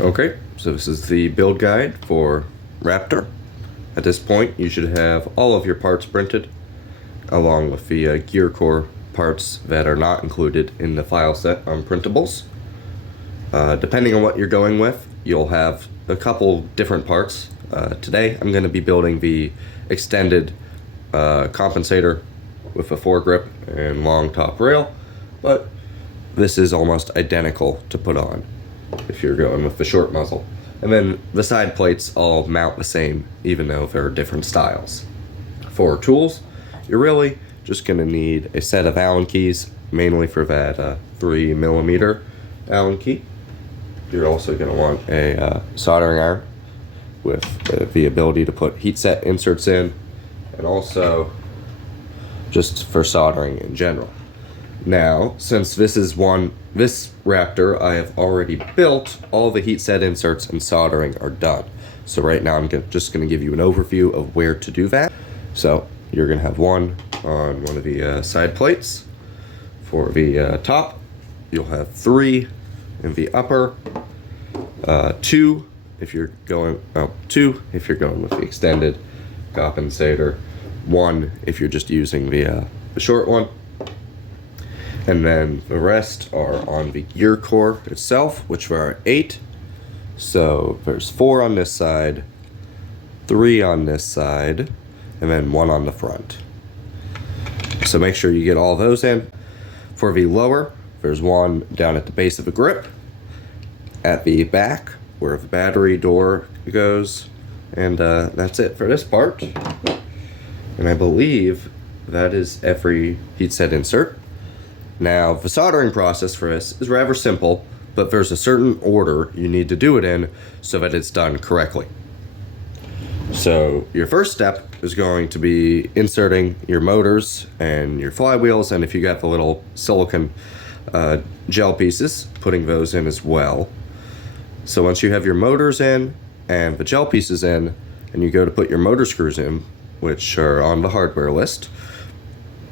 Okay, so this is the build guide for Raptor. At this point, you should have all of your parts printed, along with the gear core parts that are not included in the file set on printables. Depending on what you're going with, you'll have a couple different parts. Today, I'm going to be building the extended compensator with a foregrip and long top rail, but this is almost identical to put on if you're going with the short muzzle. And then the side plates all mount the same, even though they're different styles. For tools, you're really just going to need a set of Allen keys, mainly for that 3mm Allen key. You're also going to want a soldering iron with the ability to put heat set inserts in, and also just for soldering in general. Now, since this Raptor, I have already built, all the heat set inserts and soldering are done. So right now I'm just going to give you an overview of where to do that. So you're going to have one on one of the side plates. For the top, you'll have 3 in the upper, 2 if you're going with the extended compensator, 1 if you're just using the short one. And then the rest are on the gear core itself, which there are 8. So there's 4 on this side, 3 on this side, and then 1 on the front. So make sure you get all those in. For the lower, there's 1 down at the base of the grip, at the back where the battery door goes, and that's it for this part. And I believe that is every heat set insert. Now, the soldering process for this is rather simple, but there's a certain order you need to do it in so that it's done correctly. So your first step is going to be inserting your motors and your flywheels, and if you got the little silicone gel pieces, putting those in as well. So once you have your motors in and the gel pieces in, and you go to put your motor screws in, which are on the hardware list,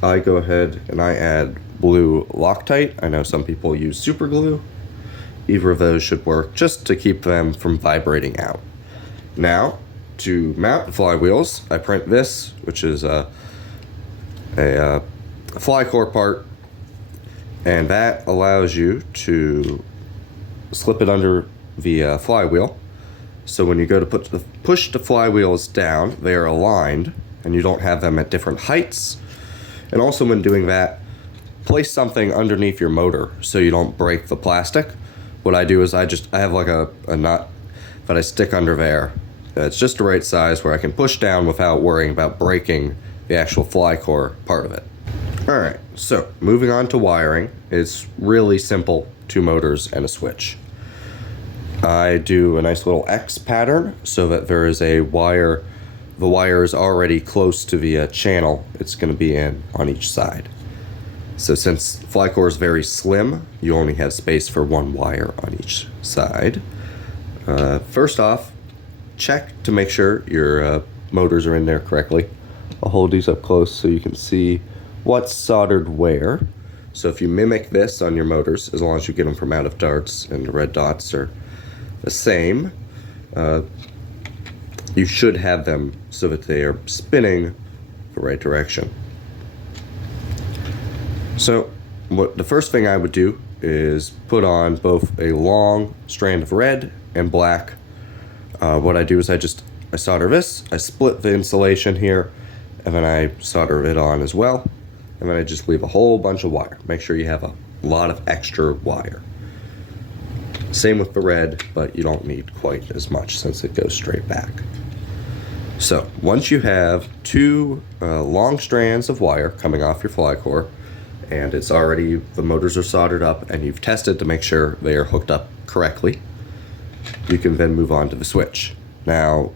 I go ahead and I add blue Loctite. I know some people use super glue. Either of those should work just to keep them from vibrating out. Now, to mount the flywheels, I print this, which is a fly core part, and that allows you to slip it under the flywheel. So when you go to push the flywheels down, they are aligned, and you don't have them at different heights. And also when doing that, place something underneath your motor so you don't break the plastic. What I do is I have like a nut that I stick under there. It's just the right size where I can push down without worrying about breaking the actual fly core part of it. Alright, so moving on to wiring. It's really simple, 2 motors and a switch. I do a nice little X pattern so that there is a wire. The wire is already close to the channel it's going to be in on each side. So since fly core is very slim, you only have space for 1 wire on each side. First off, check to make sure your motors are in there correctly. I'll hold these up close so you can see what's soldered where. So if you mimic this on your motors, as long as you get them from out of darts and the red dots are the same, you should have them so that they are spinning the right direction. So the first thing I would do is put on both a long strand of red and black. What I do is I solder this, I split the insulation here, and then I solder it on as well, and then I just leave a whole bunch of wire. Make sure you have a lot of extra wire. Same with the red, but you don't need quite as much since it goes straight back. So once you have 2 long strands of wire coming off your fly core, and the motors are soldered up, and you've tested to make sure they are hooked up correctly, you can then move on to the switch. Now,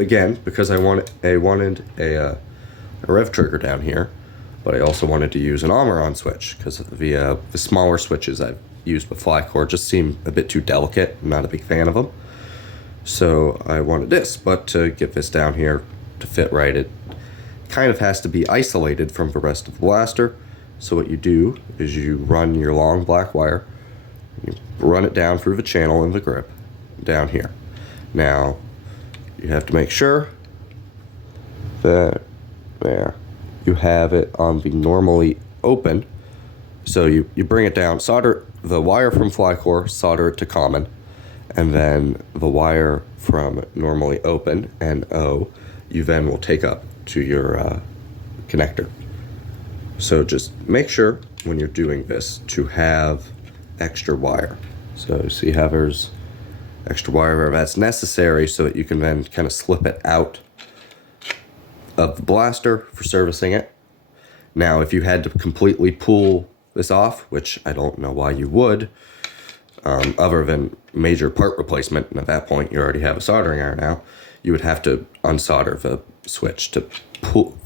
again, because I wanted a rev trigger down here, but I also wanted to use an armor-on switch because the smaller switches I've used with fly core just seem a bit too delicate. I'm not a big fan of them. So I wanted this, but to get this down here to fit right, it kind of has to be isolated from the rest of the blaster. So what you do is you run your long black wire, you run it down through the channel in the grip, down here. Now, you have to make sure that there you have it on the normally open. So you bring it down, solder the wire from fly core, solder it to common, and then the wire from normally open, NO, you then will take up to your connector. So just make sure when you're doing this to have extra wire. So see how there's extra wire where that's necessary so that you can then kind of slip it out of the blaster for servicing it. Now, if you had to completely pull this off, which I don't know why you would, other than major part replacement, and at that point you already have a soldering iron now, you would have to unsolder the switch to pull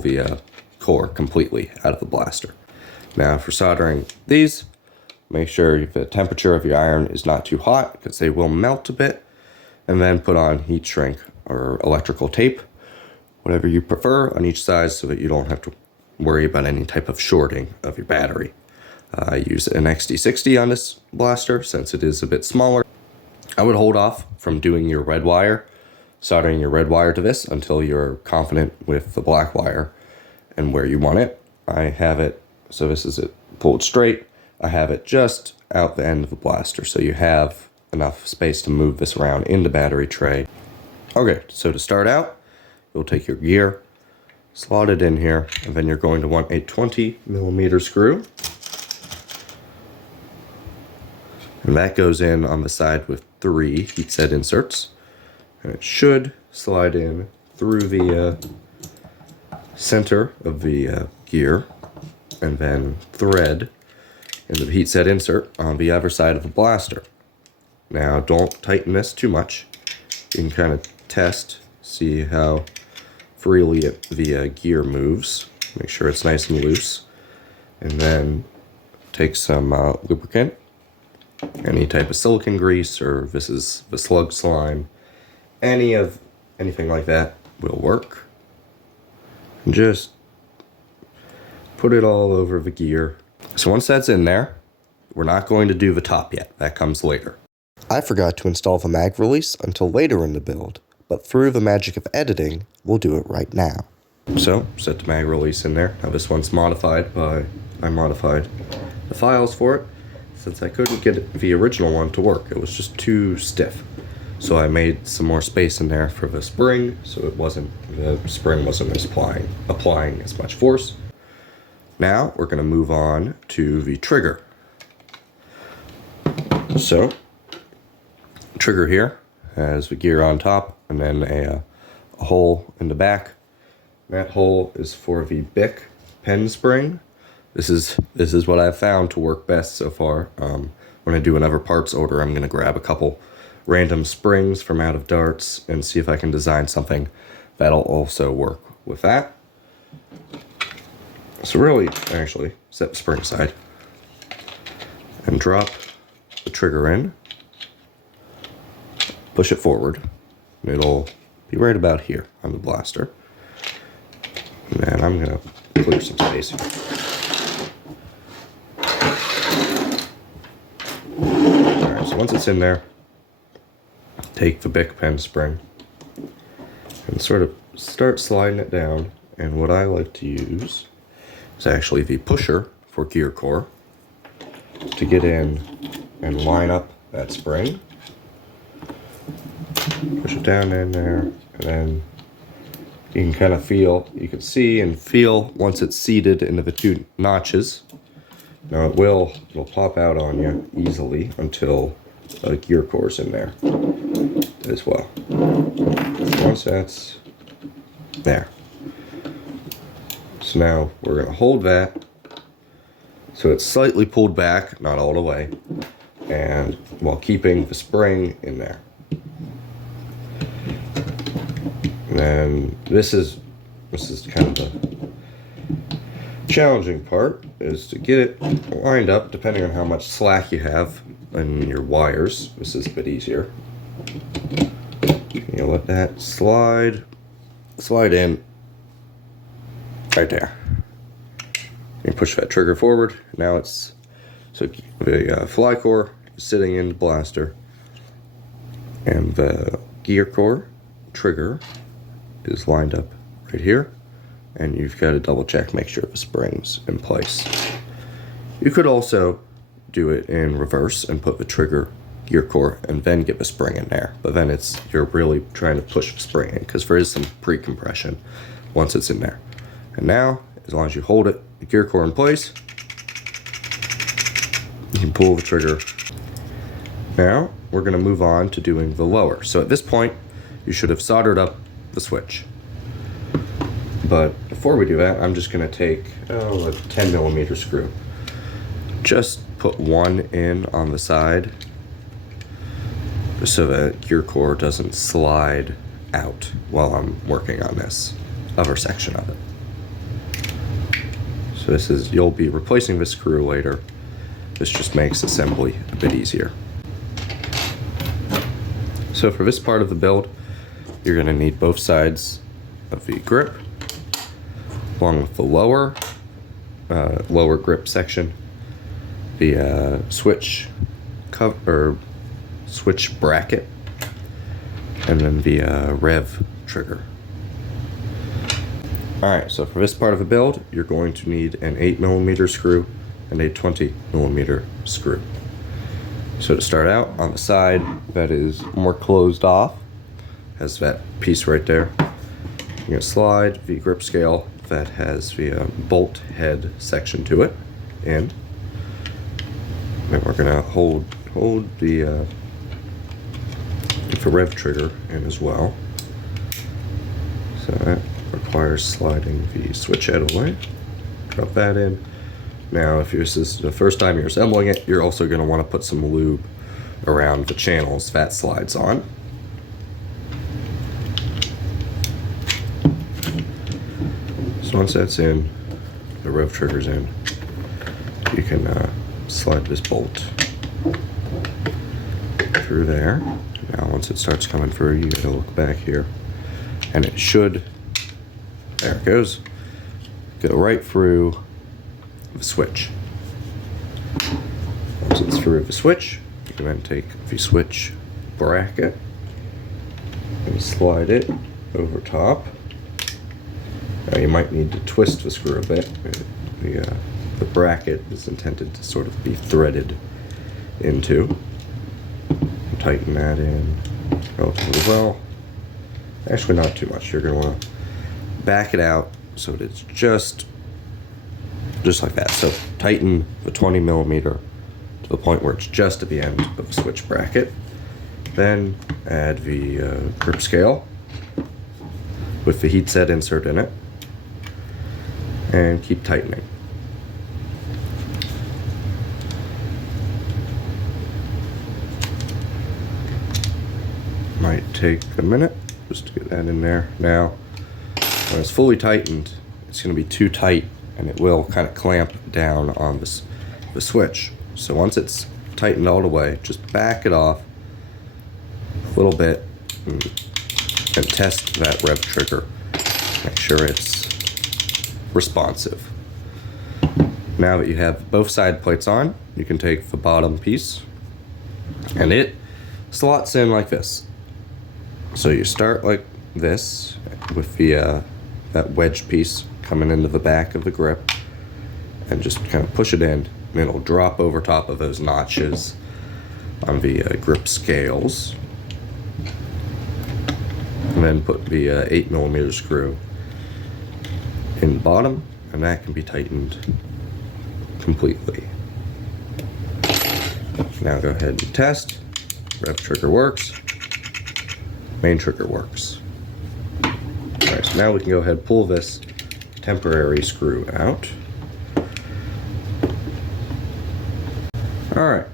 the core completely out of the blaster. Now, for soldering these, make sure the temperature of your iron is not too hot because they will melt a bit, and then put on heat shrink or electrical tape, whatever you prefer, on each side so that you don't have to worry about any type of shorting of your battery. I use an XD60 on this blaster since it is a bit smaller. I would hold off from doing your red wire, soldering your red wire to this until you're confident with the black wire and where you want it. I have it, so this is it pulled straight. I have it just out the end of the blaster, so you have enough space to move this around in the battery tray. Okay, so to start out, you'll take your gear, slot it in here, and then you're going to want a 20mm screw. And that goes in on the side with 3 heat set inserts. And it should slide in through the center of the gear and then thread into the heat set insert on the other side of the blaster. Now, don't tighten this too much. You can kind of test, see how freely the gear moves. Make sure it's nice and loose. And then take some lubricant, any type of silicone grease, or this is the slug slime. Anything like that will work. And just put it all over the gear. So once that's in there, we're not going to do the top yet. That comes later. I forgot to install the mag release until later in the build, but through the magic of editing, we'll do it right now. So, set the mag release in there. Now this one's modified by, I modified the files for it, since I couldn't get the original one to work. It was just too stiff. So I made some more space in there for the spring, so the spring wasn't applying as much force. Now, we're gonna move on to the trigger. So, trigger here has the gear on top and then a hole in the back. That hole is for the Bic pen spring. This is what I've found to work best so far. When I do another parts order, I'm gonna grab a couple random springs from out of darts and see if I can design something that'll also work with that. So really, actually, set the spring aside and drop the trigger in. Push it forward, and it'll be right about here on the blaster. And then I'm gonna clear some space here. Alright, so once it's in there, take the Bic pen spring and sort of start sliding it down. And what I like to use is actually the pusher for gear core to get in and line up that spring. Push it down in there, and then you can kind of feel, you can see and feel once it's seated into the 2 notches. Now it'll pop out on you easily until the gear core's in there as well. So once that's there. So now we're gonna hold that so it's slightly pulled back, not all the way, and while keeping the spring in there. And then this is kind of the challenging part, is to get it lined up depending on how much slack you have in your wires. This is a bit easier. You let that slide in right there. You push that trigger forward. Now it's, so the fly core is sitting in the blaster. And the gear core trigger is lined up right here, and you've got to double check, make sure the spring's in place. You could also do it in reverse and put the trigger, gear core, and then get the spring in there, but then you're really trying to push the spring in because there is some pre-compression once it's in there. And now, as long as you hold it, the gear core in place, you can pull the trigger. Now we're going to move on to doing the lower. So at this point you should have soldered up the switch, but before we do that, I'm just going to take a 10mm screw. Just put one in on the side so that gear core doesn't slide out while I'm working on this other section of it. So you'll be replacing this screw later. This just makes assembly a bit easier. So for this part of the build, you're going to need both sides of the grip, along with the lower grip section, the switch bracket, and then the rev trigger. Alright, so for this part of the build, you're going to need an 8mm screw and a 20mm screw. So to start out, on the side that is more closed off, has that piece right there, you're going to slide the grip scale that has the bolt head section to it in. Then we're going to hold the rev trigger in as well. So that requires sliding the switch head away. Drop that in. Now, if this is the first time you're assembling it, you're also going to want to put some lube around the channels that slides on. So once that's in, the rev trigger's in, you can slide this bolt through there. Now once it starts coming through, you gotta look back here, and it should, there it goes, go right through the switch. Once it's through the switch, you can then take the switch bracket and slide it over top. Now you might need to twist the screw a bit. The bracket is intended to sort of be threaded into. Tighten that in relatively well. Actually, not too much. You're going to want to back it out so that it's just like that. So tighten the 20mm to the point where it's just at the end of the switch bracket. Then add the grip scale with the heat set insert in it, and keep tightening. Might take a minute just to get that in there. Now, when it's fully tightened, it's going to be too tight and it will kind of clamp down on the switch. So once it's tightened all the way, just back it off a little bit and test that rev trigger. Make sure it's responsive. Now that you have both side plates on, you can take the bottom piece and it slots in like this. So you start like this with the that wedge piece coming into the back of the grip, and just kind of push it in, and it'll drop over top of those notches on the grip scales. And then put the 8mm screw in the bottom, and that can be tightened completely. Now go ahead and test. Rev trigger works. Main trigger works. Alright, so now we can go ahead and pull this temporary screw out. Alright,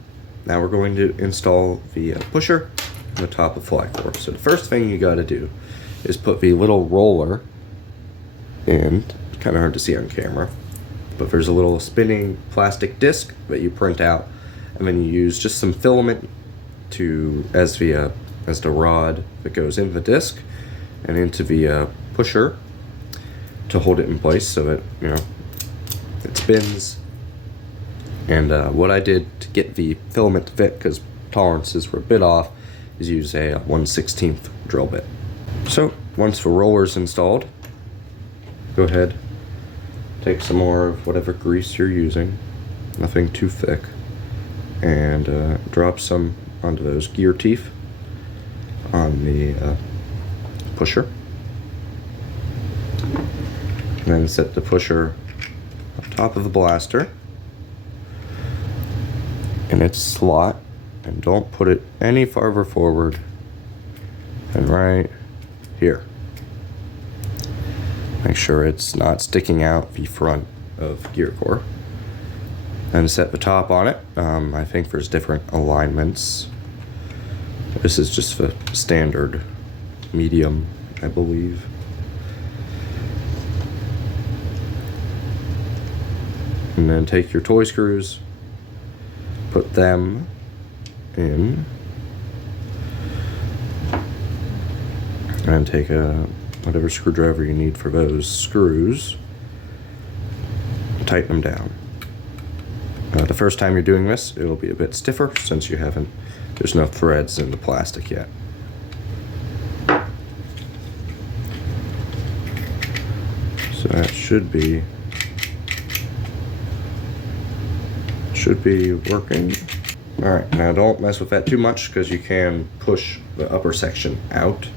now we're going to install the pusher on the top of the fly core. So the first thing you gotta do is put the little roller in. It's kind of hard to see on camera, but there's a little spinning plastic disc that you print out, and then you use just some filament as the rod that goes in the disc and into the pusher to hold it in place so that, you know, it spins. And what I did to get the filament to fit, because tolerances were a bit off, is use a 1/16 drill bit. So once the roller's installed, go ahead, take some more of whatever grease you're using, nothing too thick, and drop some onto those gear teeth on the pusher. And then set the pusher on top of the blaster in its slot, and don't put it any farther forward than right here. Make sure it's not sticking out the front of gear core. And set the top on it. I think there's different alignments. This is just the standard medium, I believe. And then take your toy screws, put them in, and take whatever screwdriver you need for those screws, tighten them down. The first time you're doing this, it'll be a bit stiffer since there's no threads in the plastic yet. So that should be working. All right, now don't mess with that too much because you can push the upper section out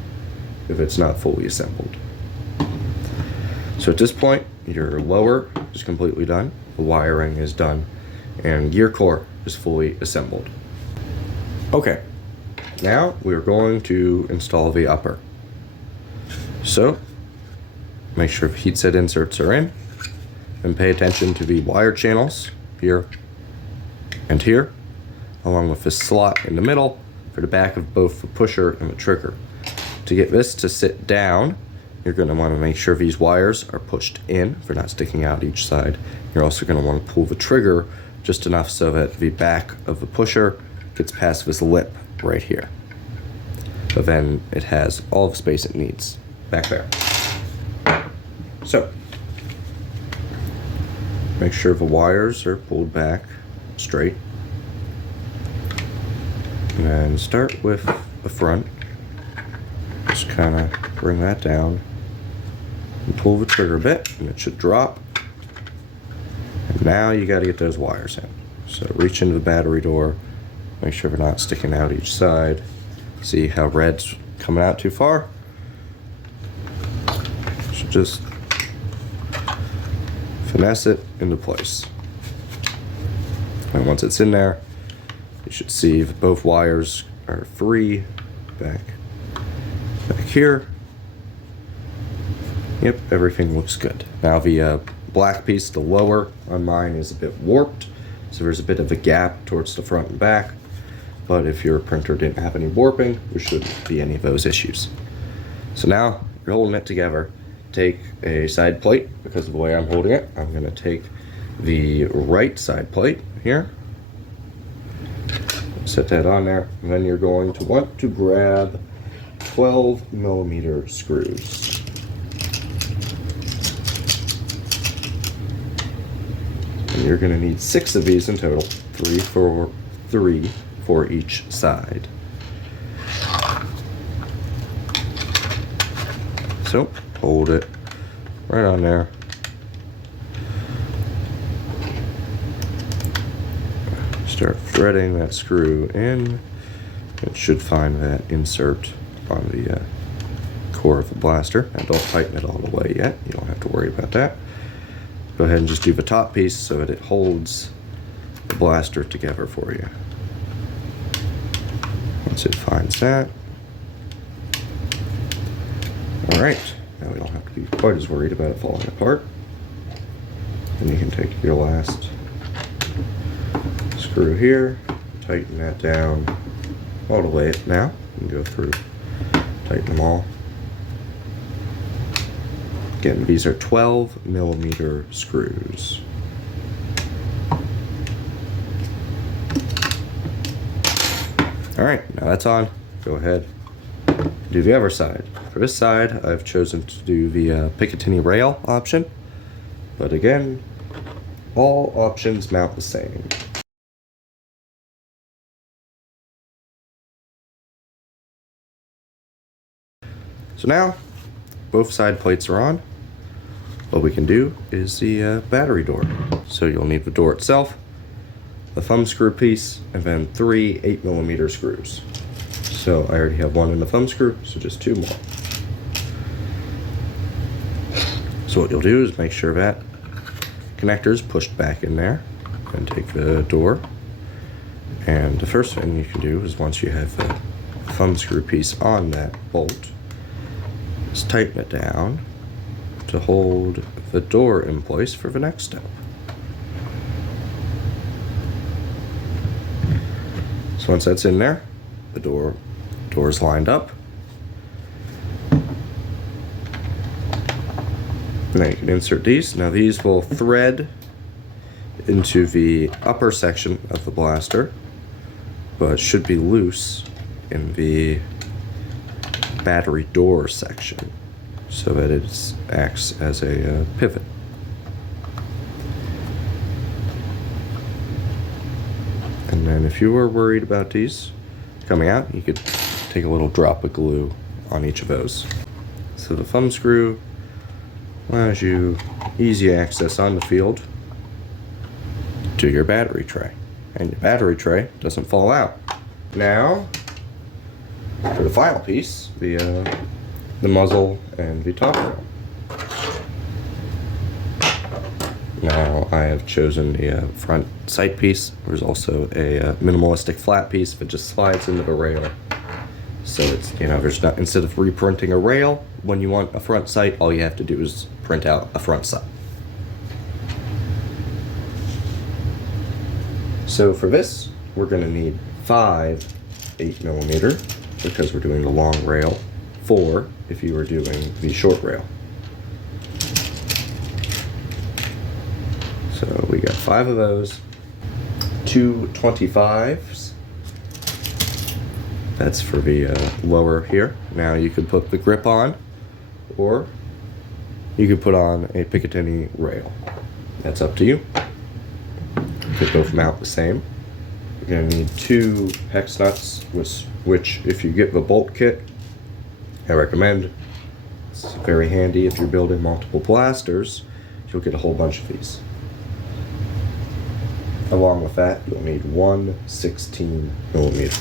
if it's not fully assembled. So at this point, your lower is completely done, the wiring is done, and gear core is fully assembled. Okay, now we're going to install the upper. So make sure heatset inserts are in, and pay attention to the wire channels here and here, along with the slot in the middle for the back of both the pusher and the trigger. To get this to sit down, you're going to want to make sure these wires are pushed in, if they're not sticking out each side. You're also going to want to pull the trigger just enough so that the back of the pusher gets past this lip right here. But then it has all the space it needs back there. So make sure the wires are pulled back straight. And then start with the front. Just kind of bring that down and pull the trigger a bit, and it should drop. And now you got to get those wires in. So reach into the battery door, make sure they're not sticking out each side. See how red's coming out too far? So just finesse it into place. And once it's in there, you should see that both wires are free back here. Yep, everything looks good. Now the black piece, the lower on mine, is a bit warped, so there's a bit of a gap towards the front and back. But if your printer didn't have any warping, there shouldn't be any of those issues. So now you're holding it together. Take a side plate, because of the way I'm holding it, I'm going to take the right side plate here, set that on there, and then you're going to want to grab 12mm screws. And you're going to need 6 of these in total, 3 for each side. So hold it right on there. Start threading that screw in. It should find that insert on the core of the blaster. And don't tighten it all the way yet. You don't have to worry about that. Go ahead and just do the top piece so that it holds the blaster together for you. Once it finds that. Alright, now we don't have to be quite as worried about it falling apart. Then you can take your last screw here, tighten that down all the way now, and go through, tighten them all. Again, these are 12mm screws. Alright, now that's on. Go ahead, do the other side. For this side, I've chosen to do the Picatinny rail option, but again, all options mount the same. So now both side plates are on. What we can do is the battery door. So you'll need the door itself, the thumb screw piece, and then 3 8mm screws. So I already have one in the thumb screw, so just 2 more. So what you'll do is make sure that connector is pushed back in there, and take the door. And the first thing you can do is, once you have the thumb screw piece on that bolt, is tighten it down to hold the door in place for the next step. So once that's in there, the door's lined up. Now you can insert these. Now these will thread into the upper section of the blaster, but should be loose in the battery door section, so that it acts as a pivot. And then if you were worried about these coming out, you could take a little drop of glue on each of those. So the thumb screw allows you easy access on the field to your battery tray, and your battery tray doesn't fall out. Now for the final piece, the muzzle and the top rail. Now I have chosen the front sight piece. There's also a minimalistic flat piece that just slides into the rail. So it's, there's not, instead of reprinting a rail, when you want a front sight, all you have to do is print out a front sight. So for this, we're going to need 5 8mm, because we're doing the long rail, 4 if you were doing the short rail. So we got 5 of those, 2 25s. That's for the lower here. Now you could put the grip on, or you could put on a Picatinny rail. That's up to you. They both mount the same. You're going to need 2 hex nuts, which if you get the bolt kit, I recommend. It's very handy if you're building multiple blasters. You'll get a whole bunch of these. Along with that, you'll need 1 16mm.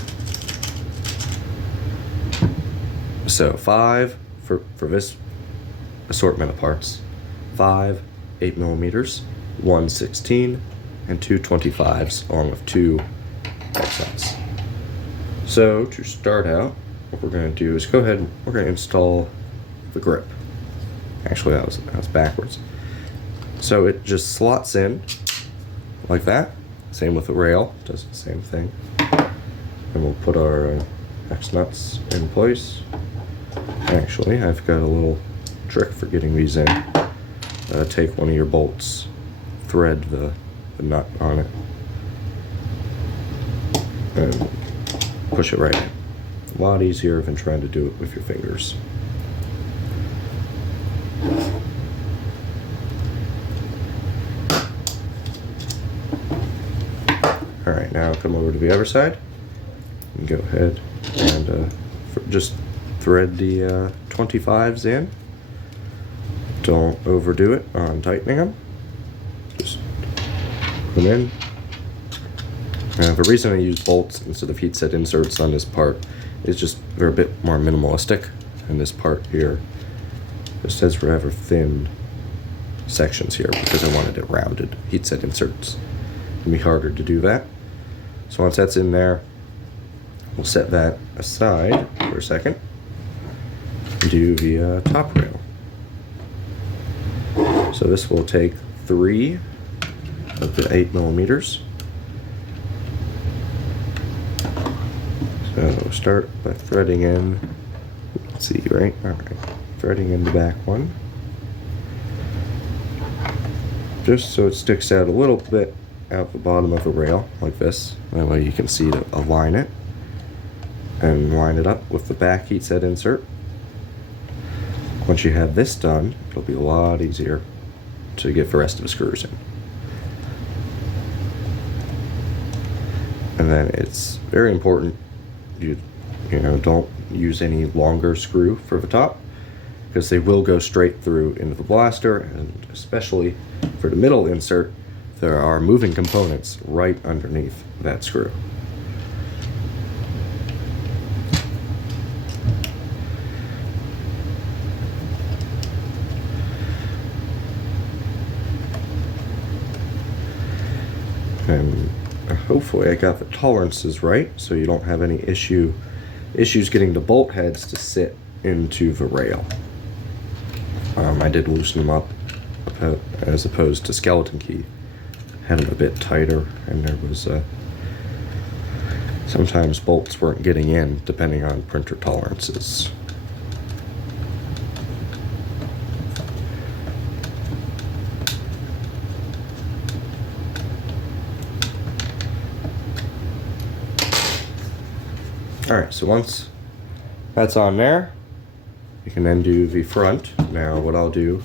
So 5 for this assortment of parts. 5 8mm, 1 16, and 2 25s, along with 2 hex nuts. So to start out, what we're going to do is go ahead and we're going to install the grip. Actually, that was backwards. So it just slots in like that. Same with the rail, does the same thing. And we'll put our hex nuts in place. Actually, I've got a little trick for getting these in. Take one of your bolts, thread the nut on it, and push it right in. A lot easier than trying to do it with your fingers. Alright, now come over to the other side and go ahead and just thread the 25s in. Don't overdo it on tightening them. Just put them in. The reason I use bolts instead of heat set inserts on this part is just they're a bit more minimalistic, and this part here just has rather thin sections here because I wanted it rounded. Heat set inserts can be harder to do that. So once that's in there, we'll set that aside for a second and do the top rail. So this will take 3 of the 8mm. So start by threading in, let's see, right? Alright, threading in the back one. Just so it sticks out a little bit out the bottom of the rail, like this. That way you can see to align it. And line it up with the back heat set insert. Once you have this done, it'll be a lot easier to get the rest of the screws in. And then it's very important you don't use any longer screw for the top. because they will go straight through into the blaster, and especially for the middle insert, there are moving components right underneath that screw. And hopefully I got the tolerances right, so you don't have any issues getting the bolt heads to sit into the rail. I did loosen them up as opposed to skeleton key. Had them a bit tighter, and there was sometimes bolts weren't getting in depending on printer tolerances. Alright, so once that's on there, you can then do the front. Now what I'll do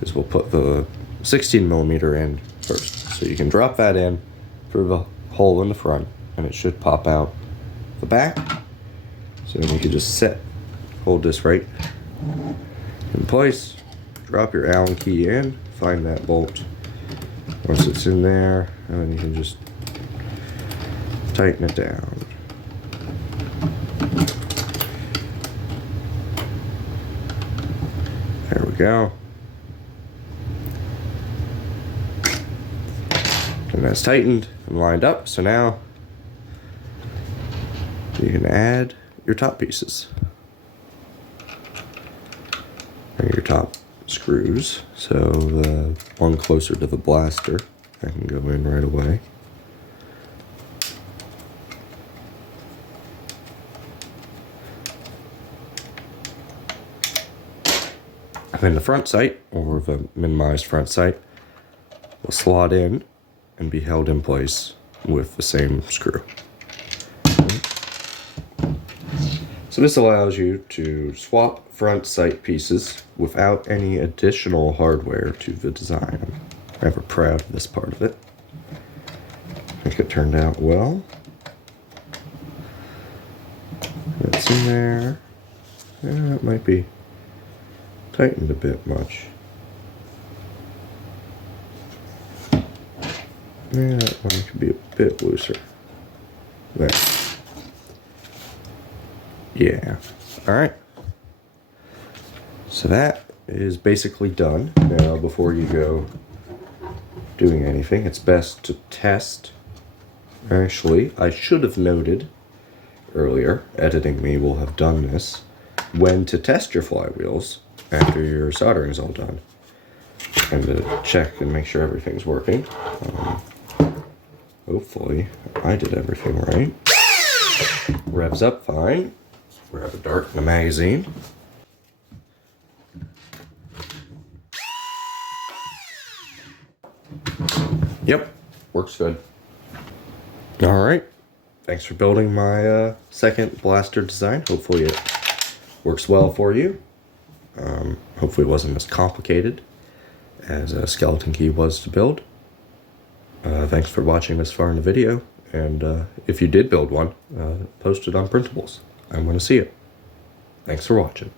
is we'll put the 16mm in first. So you can drop that in through the hole in the front, and it should pop out the back. So then you can just hold this right in place, drop your Allen key in, find that bolt. Once it's in there, and then you can just tighten it down. There we go. And that's tightened and lined up, so now you can add your top pieces. And your top screws. So the one closer to the blaster, I can go in right away. And then the front sight, or the minimized front sight, will slot in and be held in place with the same screw. So this allows you to swap front sight pieces without any additional hardware to the design. I'm ever proud of this part of it. I think it turned out well. That's in there. Yeah, it might be tightened a bit much. Yeah, that one could be a bit looser. There. Yeah. Alright. So that is basically done. Now, before you go doing anything, it's best to test. Actually, I should have noted earlier, editing me will have done this, when to test your flywheels after your soldering is all done. And to check and make sure everything's working. Hopefully, I did everything right. Revs up fine. Grab a dart and a magazine. Yep, works good. Alright, thanks for building my second blaster design. Hopefully it works well for you. Hopefully it wasn't as complicated as a skeleton key was to build. Thanks for watching this far in the video, and if you did build one, post it on Printables. I want to see it. Thanks for watching.